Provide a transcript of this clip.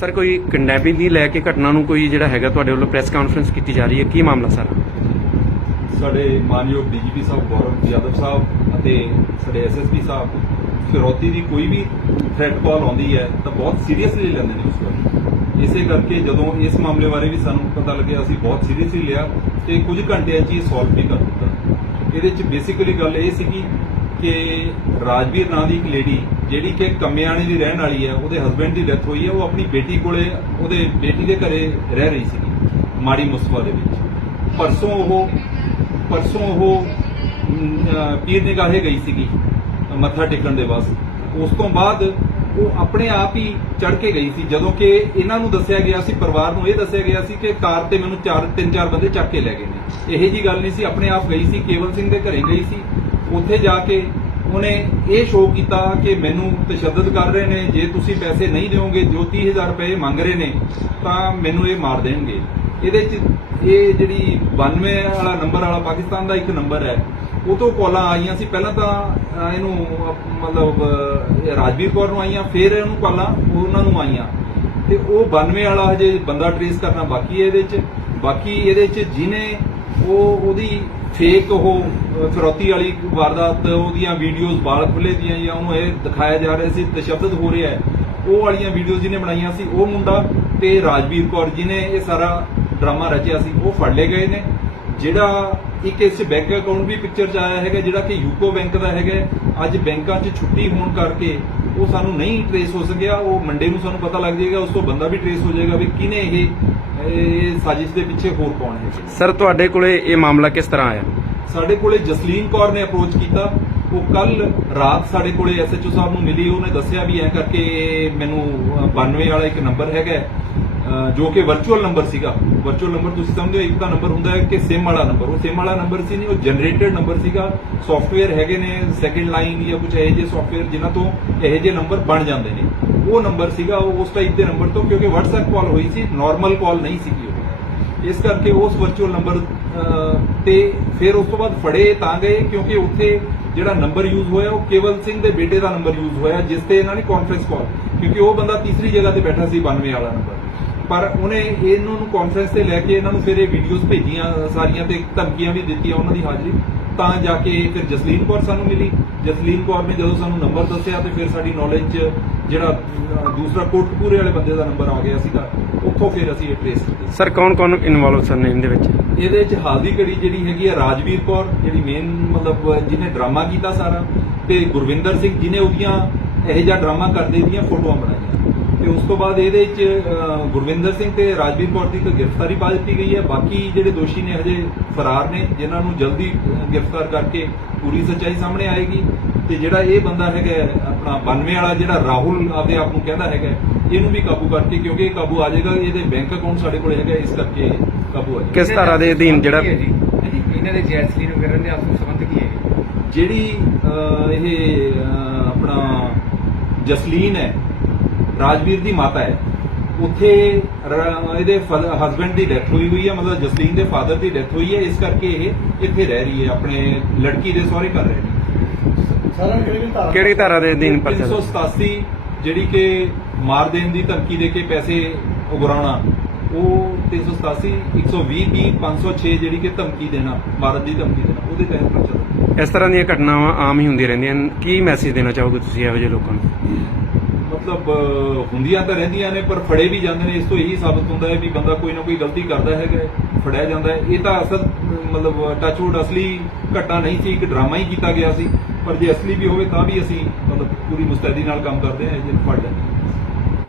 Sir, ਕੋਈ kidnapping ਦੀ ਲੈ ਕੇ ਘਟਨਾ ਨੂੰ ਕੋਈ ਜਿਹੜਾ ਹੈਗਾ ਤੁਹਾਡੇ ਵੱਲੋਂ ਪ੍ਰੈਸ ਕਾਨਫਰੰਸ ਕੀਤੀ ਜਾ ਰਹੀ ਹੈ? ਕੀ ਮਾਮਲਾ ਸਰ? ਸਾਡੇ ਮਾਨਯੋਗ ਡੀਜੀਪੀ ਸਾਹਿਬ ਗੌਰਵ ਯਾਦਵ ਸਾਹਿਬ ਅਤੇ ਸਾਡੇ ਐਸਐਸਪੀ ਸਾਹਿਬ, ਫਿਰੌਤੀ ਦੀ ਕੋਈ ਵੀ ਥ੍ਰੈਟ ਕਾਲ ਆਉਂਦੀ ਹੈ ਤਾਂ ਬਹੁਤ ਸੀਰੀਅਸਲੀ ਲੈਂਦੇ ਨੇ ਉਸ ਨੂੰ। ਇਸੇ ਕਰਕੇ ਜਦੋਂ ਇਸ ਮਾਮਲੇ ਬਾਰੇ ਵੀ ਸਾਨੂੰ ਪਤਾ ਲੱਗਿਆ, ਅਸੀਂ ਬਹੁਤ ਸੀਰੀਅਸਲੀ ਲਿਆ ਤੇ ਕੁਝ ਘੰਟਿਆਂ 'ਚ ਇਹ ਸੋਲਵ ਵੀ ਕਰ ਦਿੱਤਾ। ਇਹਦੇ 'ਚ ਬੇਸਿਕਲੀ ਗੱਲ ਇਹ ਸੀਗੀ ਕਿ ਰਾਜਵੀਰ ਨਾਂ ਦੀ ਇੱਕ ਲੇਡੀ ਜਿਹੜੀ ਕਿ ਕੰਮਿਆਣੇ ਦੀ ਰਹਿਣ ਵਾਲੀ ਹੈ, ਉਹਦੇ ਹਸਬੰਡ ਦੀ ਡੈਥ ਹੋਈ ਹੈ, ਉਹ ਆਪਣੀ ਬੇਟੀ ਕੋਲੇ ਉਹਦੇ ਬੇਟੀ ਦੇ ਘਰੇ ਰਹਿ ਰਹੀ ਸੀਗੀ, ਮਾੜੀ ਮੁਸਫਾ ਦੇ ਵਿੱਚ। ਪਰਸੋਂ ਉਹ ਪਰਸੋਂ ਉਹ ਪੀਰ ਨਿਗਾਹੇ ਗਈ ਸੀਗੀ, ਮੱਥਾ ਟੇਕਣ ਦੇ ਵਾਸਤੇ। ਉਸ ਤੋਂ ਬਾਅਦ ਉਹ ਆਪਣੇ ਆਪ ਹੀ ਚੜ ਕੇ ਗਈ ਸੀ, ਜਦੋਂ ਕਿ ਇਹਨਾਂ ਨੂੰ ਦੱਸਿਆ ਗਿਆ ਸੀ, ਪਰਿਵਾਰ ਨੂੰ ਇਹ ਦੱਸਿਆ ਗਿਆ ਸੀ ਕਿ ਕਾਰ ਤੇ ਮੈਨੂੰ ਚਾਰ, ਤਿੰਨ ਚਾਰ ਬੰਦੇ ਚੱਕ ਕੇ ਲੈ ਗਏ ਨੇ। ਇਹੋ ਜੀ ਗੱਲ ਨਹੀਂ ਸੀ, ਆਪਣੇ ਆਪ ਗਈ ਸੀ, ਕੇਵਲ ਸਿੰਘ ਦੇ ਘਰੇ ਗਈ ਸੀ ਉੱਥੇ ਜਾ ਕੇ ਉਹਨੇ ਇਹ ਸ਼ੋਅ ਕੀਤਾ ਕਿ ਮੈਨੂੰ ਤਸ਼ੱਦਦ ਕਰ ਰਹੇ ਨੇ, ਜੇ ਤੁਸੀਂ ਪੈਸੇ ਨਹੀਂ ਦਿਓਗੇ, ਜੋ 30000 ਰੁਪਏ ਮੰਗ ਰਹੇ ਨੇ, ਤਾਂ ਮੈਨੂੰ ਇਹ ਮਾਰ ਦੇਣਗੇ। ਇਹਦੇ 'ਚ ਇਹ ਜਿਹੜੀ 92 ਵਾਲਾ ਨੰਬਰ ਵਾਲਾ ਪਾਕਿਸਤਾਨ ਦਾ ਇੱਕ ਨੰਬਰ ਹੈ, ਉਹ ਤੋਂ ਕਾਲਾਂ ਆਈਆਂ ਸੀ। ਪਹਿਲਾਂ ਤਾਂ ਇਹਨੂੰ ਮਤਲਬ ਰਾਜਵੀਰ ਕੌਰ ਨੂੰ ਆਈਆਂ, ਫਿਰ ਇਹਨੂੰ ਕਾਲਾਂ ਉਹਨਾਂ ਨੂੰ ਆਈਆਂ। ਤੇ ਉਹ 92 ਵਾਲਾ ਹਜੇ ਬੰਦਾ ਟ੍ਰੇਸ ਕਰਨਾ ਬਾਕੀ ਹੈ ਇਹਦੇ 'ਚ। ਬਾਕੀ ਇਹਦੇ 'ਚ ਜਿਹਨੇ ਉਹ ਉਹਦੀ ਫੇਕ ਉਹ ਅਹ, ਫਿਰੌਤੀ ਵਾਲੀ ਵਾਰਦਾਤ ਉਹਦੀਆਂ ਵੀਡੀਓਜ਼ ਬਾਲ ਖੁੱਲੇ ਦੀਆਂ ਜਾਂ ਉਹਨੂੰ ਇਹ ਦਿਖਾਇਆ ਜਾ ਰਿਹਾ ਸੀ ਤਸ਼ੱਦਦ ਹੋ ਰਿਹਾ ਹੈ। ਉਹ ਵਾਲੀਆਂ ਵੀਡੀਓਜ਼ ਜਿਹਨੇ ਬਣਾਈਆਂ ਸੀ ਉਹ ਮੁੰਡਾ ਤੇ ਰਾਜਵੀਰ ਕੌਰ ਜਿਹਨੇ ਇਹ ਸਾਰਾ ਡਰਾਮਾ ਰਚਿਆ ਸੀ ਉਹ ਫੜ ਲਏ ਗਏ ਨੇ। ਜਿਹੜਾ ਇੱਕ ਇਸ ਬੈਂਕ ਅਕਾਊਂਟ ਵੀ ਪਿਕਚਰ 'ਚ ਆਇਆ ਹੈਗਾ ਜਿਹੜਾ ਕਿ ਯੂਕੋ ਬੈਂਕ ਦਾ ਹੈਗਾ ਅੱਜ ਬੈਂਕਾਂ 'ਚ ਛੁੱਟੀ ਹੋਣ ਕਰਕੇ ਉਹ ਸਾਨੂੰ ਨਹੀਂ ਟਰੇਸ ਹੋ ਸਕਿਆ ਉਹ ਮੰਡੇ ਨੂੰ ਸਾਨੂੰ ਪਤਾ ਲੱਗ ਜਾਏਗਾ ਉਸ ਤੋਂ ਬੰਦਾ ਵੀ ਟਰੇਸ ਹੋ ਜਾਏਗਾ ਵੀ ਕਿਹਨੇ ਇਹ ਇਹ ਸਾਜ਼ਿਸ਼ ਦੇ ਪਿੱਛੇ ਹੋਰ ਕੌਣ ਹੈ। ਸਰ ਤੁਹਾਡੇ ਕੋਲੇ ਇਹ ਮਾਮਲਾ ਕਿਸ ਤਰ੍ਹਾਂ ਆਇਆ? ਸਾਡੇ ਕੋਲੇ ਜਸਲੀਨ ਕੌਰ ਨੇ ਅਪਰੋਚ ਕੀਤਾ। ਉਹ ਕੱਲ ਰਾਤ ਸਾਡੇ ਕੋਲੇ ਐਸਐਚਓ ਸਾਹਿਬ ਨੂੰ ਮਿਲੀ ਉਹਨੇ ਦੱਸਿਆ ਵੀ ਐ ਕਰਕੇ ਮੈਨੂੰ ਅ, 92 ਵਾਲਾ ਇੱਕ ਨੰਬਰ ਹੈਗਾ ਜੋ ਕਿ ਵਰਚੁਅਲ ਨੰਬਰ ਸੀਗਾ। ਵਰਚੁਅਲ ਨੰਬਰ ਤੁਸੀਂ ਸਮਝਦੇ ਹੋ ਇੱਕ ਤਾਂ ਨੰਬਰ ਹੁੰਦਾ ਹੈ ਕਿ ਸਿਮ ਵਾਲਾ ਨੰਬਰ ਉਹ ਸਿਮ ਵਾਲਾ ਨੰਬਰ ਸੀ ਨਹੀਂ, ਉਹ ਜਨਰੇਟਡ ਨੰਬਰ ਸੀਗਾ। ਸੌਫਟਵੇਅਰ ਹੈਗੇ ਨੇ ਸੈਕੰਡ ਲਾਈਨ ਜਾਂ ਕੁਝ ਇਹੋ ਜਿਹੇ ਸੌਫਟਵੇਅਰ ਜਿਨ੍ਹਾਂ ਤੋਂ ਇਹੋ ਜਿਹੇ ਨੰਬਰ ਬਣ ਜਾਂਦੇ ਨੇ। ਉਹ ਨੰਬਰ ਸੀਗਾ ਉਹ ਉਸ ਟਾਈਪ ਦੇ ਨੰਬਰ ਤੋਂ, ਕਿਉਂਕਿ WhatsApp ਕਾਲ ਹੋਈ ਸੀ ਨਾਰਮਲ ਕਾਲ ਨਹੀਂ ਸੀਗੀ ਉਹ। ਇਸ ਕਰਕੇ ਉਸ ਵਰਚੁਅਲ ਨੰਬਰ ਤੇ ਫਿਰ ਉਸ ਤੋਂ ਬਾਅਦ ਫੜੇ ਤਾਂ ਗਏ, ਕਿਉਂਕਿ ਉੱਥੇ ਜਿਹੜਾ ਨੰਬਰ ਯੂਜ਼ ਹੋਇਆ, ਉਹ ਕੇਵਲ ਸਿੰਘ ਦੇ ਬੇਟੇ ਦਾ ਨੰਬਰ ਯੂਜ਼ ਹੋਇਆ, ਜਿਸ ਤੇ ਇਹਨਾਂ ਨੇ ਕਾਨਫਰੰਸ ਕਾਲ ਕਿਉਂਕਿ ਉਹ ਬੰਦਾ ਤੀਸਰੀ ਜਗ੍ਹਾ ਤੇ ਬੈਠਾ ਸੀ 92 ਵਾਲਾ ਨੰਬਰ ਪਰ ਉਹਨੇ ਇਹਨਾਂ ਨੂੰ ਕਾਨਫਰੰਸ ਤੇ ਲੈ ਕੇ ਇਹਨਾਂ ਨੂੰ ਫਿਰ ਇਹ ਵੀਡੀਓਜ਼ ਭੇਜੀਆਂ ਸਾਰੀਆਂ ਤੇ ਧਮਕੀਆਂ ਵੀ ਦਿੱਤੀਆਂ ਉਹਨਾਂ ਦੀ ਹਾਜ਼ਰੀ। ਤਾਂ ਜਾ ਕੇ ਫਿਰ ਜਸਲੀਨ ਕੌਰ ਸਾਨੂੰ ਮਿਲੀ। ਜਸਲੀਨ ਕੌਰ ਨੇ ਜਦੋਂ ਸਾਨੂੰ ਨੰਬਰ ਦੱਸਿਆ ਤੇ ਫਿਰ ਸਾਡੀ ਨੌਲੇਜ 'ਚ ਜਿਹੜਾ ਦੂਸਰਾ ਕੋਟਕਪੂਰੇ ਵਾਲੇ ਬੰਦੇ ਦਾ ਨੰਬਰ ਆ ਗਿਆ ਸੀਗਾ ਉੱਥੋਂ ਫਿਰ ਅਸੀਂ ਇਹ ਟ੍ਰੇਸ ਕੀਤਾ। ਸਰ ਕੌਣ ਕੌਣ ਇਨਵੋਲਵ ਸਰ ਨੇ ਇਹਦੇ ਵਿੱਚ? ਇਹਦੇ ਚ ਹਾਜ਼ਰੀ ਘੜੀ ਜਿਹੜੀ ਹੈਗੀ ਹੈ ਰਾਜਵੀਰ ਕੌਰ ਜਿਹੜੀ ਮੇਨ ਮਤਲਬ ਜਿਹਨੇ ਡਰਾਮਾ ਕੀਤਾ ਸਾਰਾ ਤੇ ਗੁਰਵਿੰਦਰ ਸਿੰਘ ਜਿਹਨੇ ਉਹਦੀਆਂ ਇਹ ਜਿਹਾ ਡਰਾਮਾ ਕਰਦੇ ਦੀਆਂ ਫੋਟੋਆਂ ਬਣਾਈਆਂ। ਤੇ ਉਸ ਤੋਂ ਬਾਅਦ ਇਹਦੇ ਚ ਅਹ, ਗੁਰਵਿੰਦਰ ਸਿੰਘ ਤੇ ਰਾਜਵੀਰ ਕੌਰ ਦੀ ਤਾਂ ਗ੍ਰਿਫਤਾਰੀ ਪਾ ਦਿੱਤੀ ਗਈ ਹੈ। ਬਾਕੀ ਜਿਹੜੇ ਦੋਸ਼ੀ ਨੇ ਹਜੇ ਫਰਾਰ ਨੇ ਜਿਨ੍ਹਾਂ ਨੂੰ ਜਲਦੀ ਗ੍ਰਿਫਤਾਰ ਕਰਕੇ ਪੂਰੀ ਸੱਚਾਈ ਸਾਹਮਣੇ ਆਏਗੀ। ਤੇ ਜਿਹੜਾ ਇਹ ਬੰਦਾ ਹੈਗਾ ਆਪਣਾ 92 ਵਾਲਾ ਜਿਹੜਾ ਰਾਹੁਲ ਆਪਦੇ ਆਪ ਨੂੰ ਕਹਿੰਦਾ ਹੈਗਾ ਇਹਨੂੰ ਵੀ ਕਾਬੂ ਕਰਕੇ ਕਿਉਂਕਿ ਇਹ ਕਾਬੂ ਆ ਜਾਏਗਾ ਇਹਦੇ ਬੈਂਕ ਅਕਾਊਂਟ ਸਾਡੇ ਕੋਲ ਹੈਗਾ ਇਸ ਕਰਕੇ ਕਾਬੂ ਆ ਜਾਏਗਾ। ਕਿਸ ਤਰ੍ਹਾਂ ਦੇ ਅਧੀਨ ਜਿਹੜਾ ਕੀ ਹੈ ਜੀ ਇਹਨਾਂ ਦੇ ਜੈਸਲੀਨ ਵਗੈਰਾ ਦੇ ਆਪਸ ਸੰਬੰਧ ਕੀ ਹੈ? ਜਿਹੜੀ ਇਹ ਆਪਣਾ ਜਸਲੀਨ ਹੈ ਰਾਜਵੀਰ ਦੀ ਮਾਤਾ ਹੈ। ਉੱਥੇ ਇਹਦੇ ਹਸਬੰਡ ਦੀ ਡੈਥ ਹੋਈ ਹੋਈ ਹੈ ਮਤਲਬ ਜਸਲੀਨ ਦੇ ਫਾਦਰ ਦੀ ਡੈਥ ਹੋਈ ਹੈ। ਇਸ ਕਰਕੇ ਇਹ ਇੱਥੇ ਰਹਿ ਰਹੀ ਹੈ ਆਪਣੇ ਲੜਕੀ ਦੇ ਸਹੁਰੇ ਕਰ ਰਹੇ ਨੇ ਕਿਹੜੀ ਧਾਰਾ ਦੇ ਅਧੀਨ ਪਰਚਾ ਦਰਜ? 387 ਜਿਹੜੀ ਕਿ ਮਾਰ ਦੇਣ ਦੀ ਧਮਕੀ ਦੇ ਕੇ ਪੈਸੇ ਉਗਰਾਉਣਾ ਉਹ 387 120 30 506 ਜਿਹੜੀ ਕਿ ਧਮਕੀ ਦੇਣਾ ਮਾਰਨ ਦੀ ਧਮਕੀ ਦੇਣਾ ਉਹਦੇ ਤਹਿਤ ਪਰਚਾ। ਇਸ ਤਰ੍ਹਾਂ ਦੀਆਂ ਘਟਨਾਵਾਂ ਆਮ ਹੀ ਹੁੰਦੀਆਂ ਰਹਿੰਦੀਆਂ ਕੀ ਮੈਸੇਜ ਦੇਣਾ ਚਾਹੋਗੇ ਤੁਸੀਂ ਇਹੋ ਜਿਹੇ ਲੋਕਾਂ ਨੂੰ? ਮਤਲਬ ਹੁੰਦੀਆਂ ਤਾਂ ਰਹਿੰਦੀਆਂ ਨੇ, ਪਰ ਫੜੇ ਵੀ ਜਾਂਦੇ ਨੇ। ਇਸ ਤੋਂ ਇਹੀ ਸਾਬਤ ਹੁੰਦਾ ਹੈ ਵੀ ਬੰਦਾ ਕੋਈ ਨਾ ਕੋਈ ਗਲਤੀ ਕਰਦਾ ਹੈਗਾ ਫੜਿਆ ਜਾਂਦਾ ਹੈ। ਇਹ ਤਾਂ ਅਸਲ, ਮਤਲਬ ਟੱਚਵੁੱਡ ਅਸਲੀ ਘਟਨਾ ਨਹੀਂ ਸੀ, ਇੱਕ ਡਰਾਮਾ ਹੀ ਕੀਤਾ ਗਿਆ ਸੀ। ਪਰ ਜੇ ਅਸਲੀ ਵੀ ਹੋਵੇ ਤਾਂ ਵੀ ਅਸੀਂ, ਮਤਲਬ, ਪੂਰੀ ਮੁਸਤੈਦੀ ਨਾਲ ਕੰਮ ਕਰਦੇ ਹਾਂ, ਇਹ ਫੜ ਲੈਂਦੇ